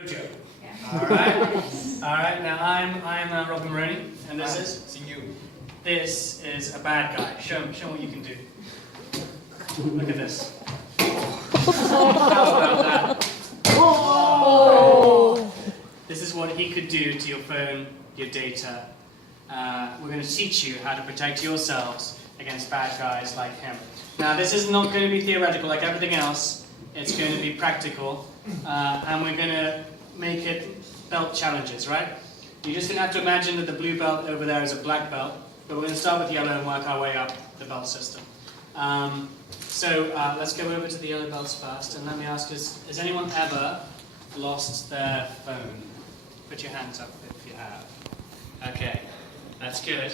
Dojo. Yeah. All right. Now I'm Robin Maroney, and this is Sing this is a bad guy. Show him what you can do. Look at this. How about that? Oh. This is what he could do to your phone, your data. We're going to teach you how to protect yourselves against bad guys like him. Now, this is not going to be theoretical like everything else. It's going to be practical, and we're going to make it belt challenges, right? You're just going to have to imagine that the blue belt over there is a black belt, but we're going to start with yellow and work our way up the belt system. So let's go over to the yellow belts first, and let me ask, has anyone ever lost their phone? Put your hands up if you have. Okay, that's good.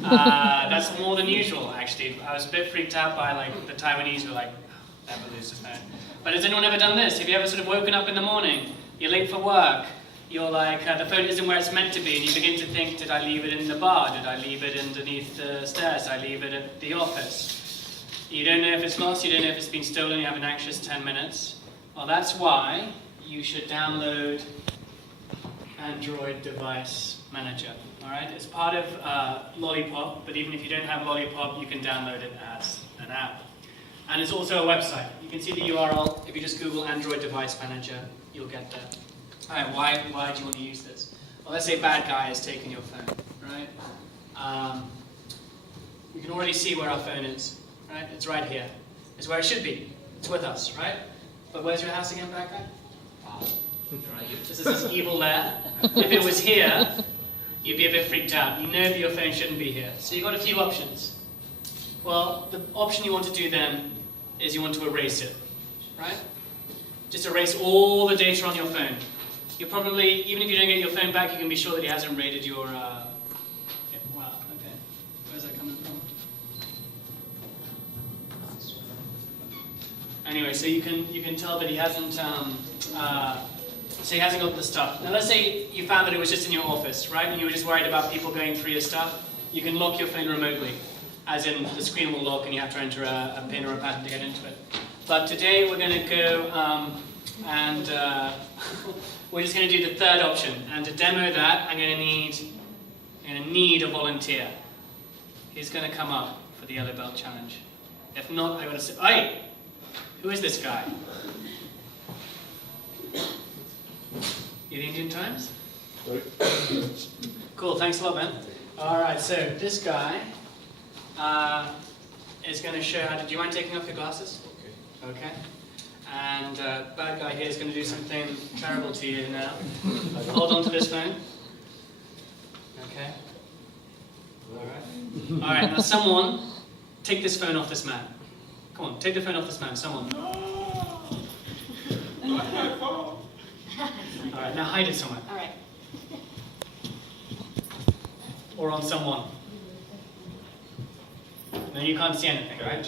That's more than usual, actually. I was a bit freaked out by the Taiwanese were like, never lose a phone. But has anyone ever done this? Have you ever sort of woken up in the morning, you're late for work, you're like, the phone isn't where it's meant to be, and you begin to think, did I leave it in the bar? Did I leave it underneath the stairs? Did I leave it at the office? You don't know if it's lost, you don't know if it's been stolen, you have an anxious 10 minutes. Well, that's why you should download Android Device Manager. Alright, it's part of Lollipop, but even if you don't have Lollipop, you can download it as an app. And it's also a website. You can see the URL. If you just Google Android Device Manager, you'll get there. Alright, why do you want to use this? Well, let's say a bad guy has taken your phone, right? We can already see where our phone is, right? It's right here. It's where it should be. It's with us, right? But where's your house again, bad guy? This is this evil lair. If it was here, you'd be a bit freaked out. You know that your phone shouldn't be here. So you've got a few options. Well, the option you want to do then is you want to erase it, right? Just erase all the data on your phone. You probably, even if you don't get your phone back, you can be sure that he hasn't raided your... wow, okay. Where's that coming from? Anyway, so you can tell that he hasn't... So he hasn't got the stuff. Now let's say you found that it was just in your office, right? And you were just worried about people going through your stuff. You can lock your phone remotely, as in the screen will lock and you have to enter a PIN or a pattern to get into it. But today we're going to go we're just going to do the third option. And to demo that, I'm going to need a volunteer. Who's going to come up for the yellow belt challenge? If not, I'm going to say, hey, who is this guy? You the Indian Times? Cool, thanks a lot, man. Alright, so this guy is going to show how to... Do you mind taking off your glasses? Okay. And bad guy here is going to do something terrible to you now. Hold on to this phone. Okay. Alright. Alright, now someone, take this phone off this man. Come on, take the phone off this man, someone. Alright, now hide it somewhere. Alright. Or on someone. No, you can't see anything, right?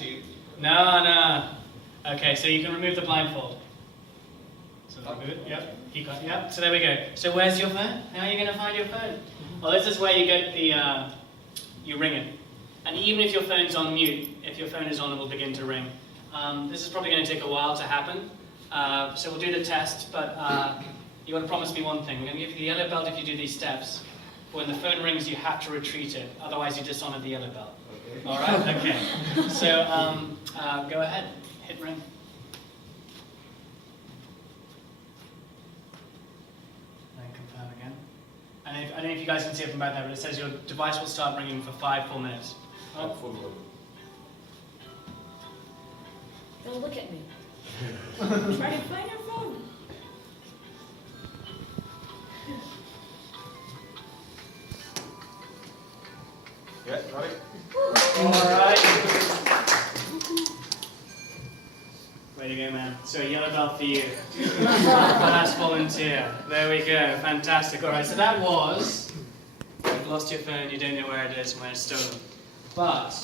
No. Okay, so you can remove the blindfold. So remove it, yep. You can't, yep, so there we go. So where's your phone? How are you going to find your phone? Well, this is where you get the, you ring it. And even if your phone's on mute, if your phone is on, it will begin to ring. This is probably going to take a while to happen. So we'll do the test, but you want to promise me one thing. We're going to give you the yellow belt if you do these steps. When the phone rings, you have to retreat it. Otherwise, you dishonor the yellow belt. Okay. All right? Okay. So go ahead. Hit ring. And confirm again. And I don't know if you guys can see it from back there, but it says your device will start ringing for 5 full minutes. Oh. Don't look at me. Try to find your phone. Yeah, got it. Alright. Way to go, man. So, yellow belt for you. Last volunteer. There we go. Fantastic. Alright, so that was... You've lost your phone, you don't know where it is and where it's stolen. But,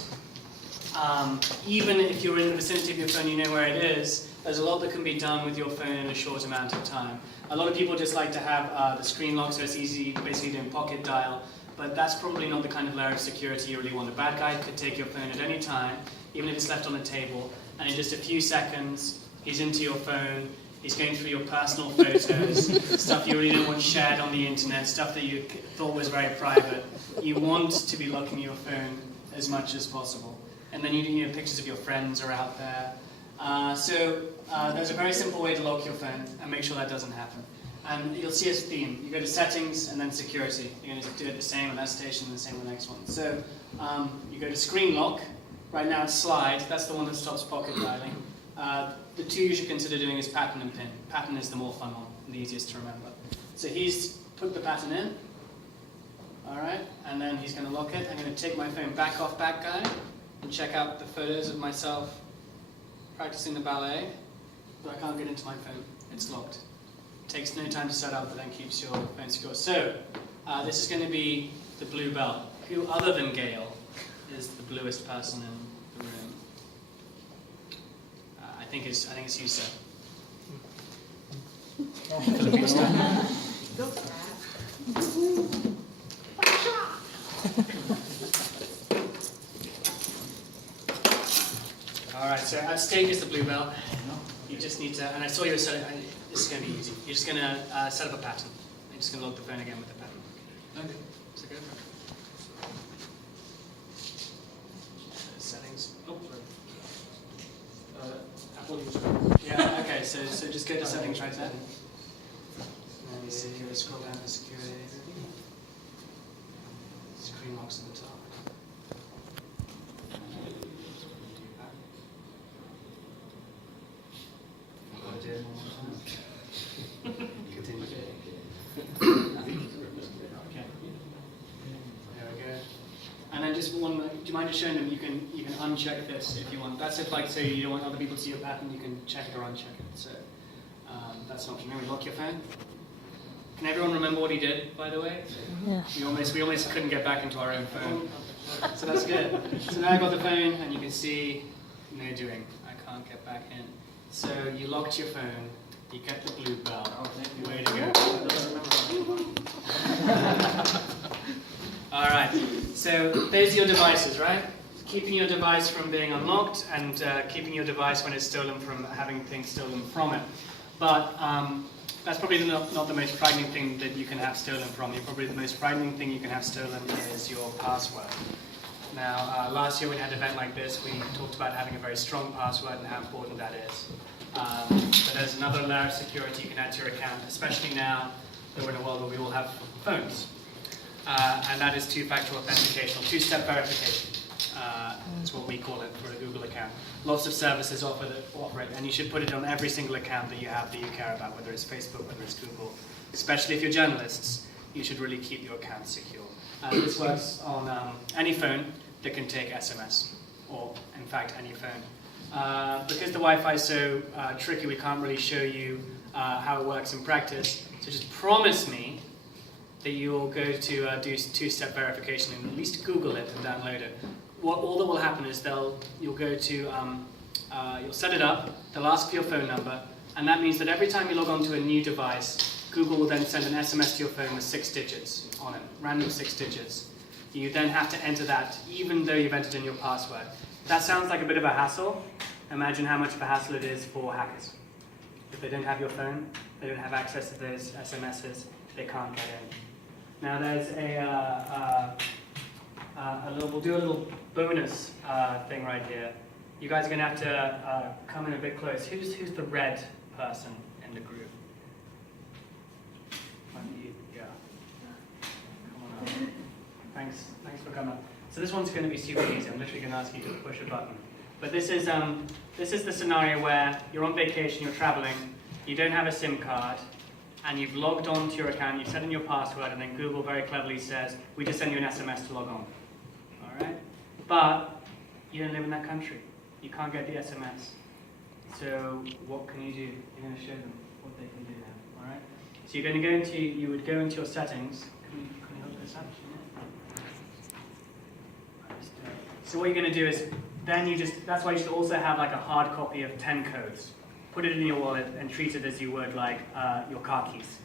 even if you're in the vicinity of your phone, you know where it is, there's a lot that can be done with your phone in a short amount of time. A lot of people just like to have the screen lock so it's easy, basically doing pocket dial, but that's probably not the kind of layer of security you really want. A bad guy could take your phone at any time, even if it's left on a table, and in just a few seconds, he's into your phone, He's going through your personal photos, stuff you really don't want shared on the internet, stuff that you thought was very private. You want to be locking your phone as much as possible. And then you know, pictures of your friends are out there. There's a very simple way to lock your phone and make sure that doesn't happen. And you'll see a theme. You go to settings and then security. You're going to do it the same on that station and the same on the next one. So you go to screen lock. Right now it's slide. That's the one that stops pocket dialing. The two you should consider doing is pattern and pin. Pattern is the more fun one, and the easiest to remember. So he's put the pattern in. All right, and then he's going to lock it. I'm going to take my phone back off back guy and check out the photos of myself practicing the ballet. But I can't get into my phone. It's locked. Takes no time to set up, but then keeps your phone secure. So this is going to be the blue belt. Who other than Gail is the bluest person in the room? I think it's you, sir. All right, so at stake is the blue belt. You just need to, and I saw you were setting, this is going to be easy. You're just going to set up a pattern. You're just going to lock the phone again with the pattern. Okay, so go for it. Settings. Oh, yeah, okay, so just go to settings right there. And then secure, scroll down to security. Screen locks at the top. I'll do it one more time. Continue. Okay. There we go. And then just one, do you mind just showing them? You can uncheck this if you want. That's if, like, say you don't want other people to see your pattern, you can check it or uncheck it. So that's an option. Remember, lock your phone. Can everyone remember what he did, by the way? Yeah. We almost couldn't get back into our own phone. So that's good. So now I got the phone, and you can see no doing. I can't get back in. So you locked your phone. You get the blue belt. Way to go. All right. So there's your devices, right? Keeping your device from being unlocked and keeping your device when it's stolen from having things stolen from it. But that's probably not the most frightening thing that you can have stolen from you. Probably the most frightening thing you can have stolen is your password. Now, last year when we had an event like this, we talked about having a very strong password and how important that is. But there's another layer of security you can add to your account, especially now that we're in a world where we all have phones. And that is two-factor authentication, or two-step verification. That's what we call it for a Google account. Lots of services offer it, and you should put it on every single account that you have that you care about, whether it's Facebook, whether it's Google. Especially if you're journalists, you should really keep your account secure. This works on any phone that can take SMS, or in fact any phone. Because the Wi-Fi is so tricky, we can't really show you how it works in practice. So just promise me that you will go to do two-step verification and at least Google it and download it. All that will happen is you'll go to, you'll set it up, they'll ask for your phone number, and that means that every time you log on to a new device, Google will then send an SMS to your phone with 6 digits on it, random 6 digits. You then have to enter that even though you've entered in your password. That sounds like a bit of a hassle. Imagine how much of a hassle it is for hackers. If they don't have your phone, they don't have access to those SMSs, they can't get in. Now there's we'll do a little bonus thing right here. You guys are going to have to come in a bit close. Who's the red person in the group? Yeah. Come on up. Thanks for coming up. So this one's going to be super easy. I'm literally going to ask you to push a button. But this is the scenario where you're on vacation, you're traveling, you don't have a SIM card, and you've logged on to your account, you've set in your password, and then Google very cleverly says, we just send you an SMS to log on. All right? But you don't live in that country. You can't get the SMS. So what can you do? You're going to show them what they can do now. All right? So you're going to you would go into your settings. Can you hold this up? So what you're going to do is, that's why you should also have like a hard copy of 10 codes. Put it in your wallet and treat it as you would like your car keys.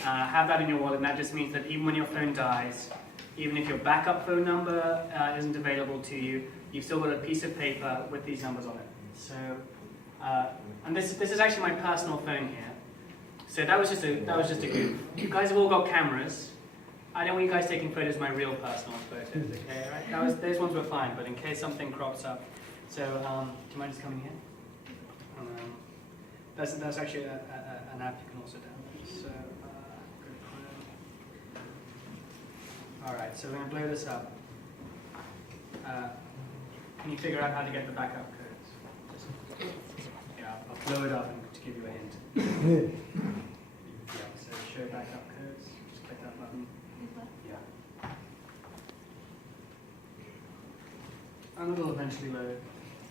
Have that in your wallet, and that just means that even when your phone dies, even if your backup phone number isn't available to you, you've still got a piece of paper with these numbers on it. So And this is actually my personal phone here. So that was just a goof. You guys have all got cameras. I don't want you guys taking photos of my real personal photos, okay? Right? Those ones were fine, but in case something crops up. So, do you mind just coming here? That's actually an app you can also download. So, go to Chrome. All right, so we're going to blow this up. Can you figure out how to get the backup codes? Yeah, I'll blow it up and to give you a hint. Yeah, so show backup codes. Just click that button. Yeah. And it'll eventually load.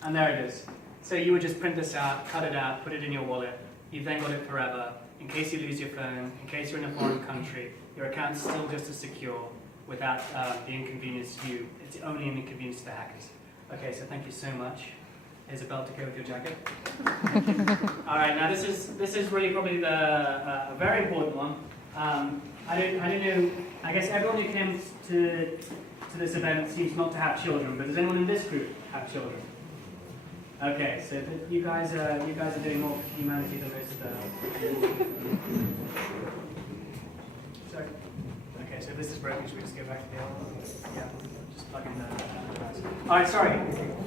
And there it is. So you would just print this out, cut it out, put it in your wallet. You've then got it forever. In case you lose your phone, in case you're in a foreign country, your account's still just as secure without the inconvenience to you. It's only an inconvenience to the hackers. Okay, so thank you so much. Here's a belt to go with your jacket. All right, now this is really probably a very important one. I don't know. I guess everyone who came to this event seems not to have children, but does anyone in this group have children? Okay, so you guys are doing more for humanity than most of the. Sorry. Okay, so this is broken. Should we just go back to the old one? Yeah, just plug in the device. All right, sorry.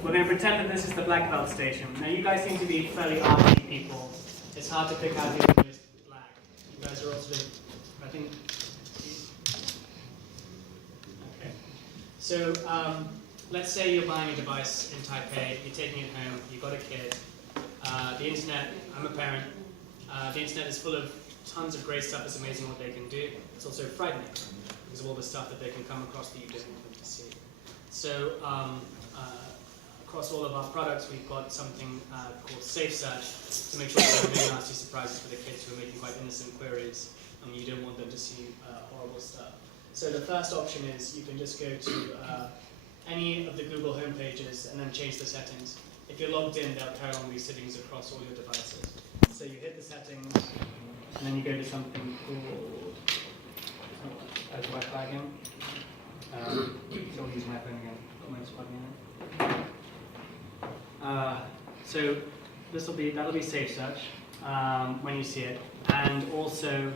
We're going to pretend that this is the black belt station. Now, you guys seem to be fairly arty people. It's hard to pick out who's the most black. You guys are all sort of, I think. Okay. So, let's say you're buying a device in Taipei, you're taking it home, you've got a kid. The internet, I'm a parent, the internet is full of tons of great stuff. It's amazing what they can do. It's also frightening because of all the stuff that they can come across that you don't want them to see. So across all of our products, we've got something called Safe Search to make sure that there are really nasty surprises for the kids who are making quite innocent queries and you don't want them to see horrible stuff. So the first option is you can just go to any of the Google home pages and then change the settings. If you're logged in, they'll carry on these settings across all your devices. So you hit the settings, and then you go to something called Wi-Fi again. So I'll use my phone again. Got my plugging in. So that'll be Safe Search when you see it, and also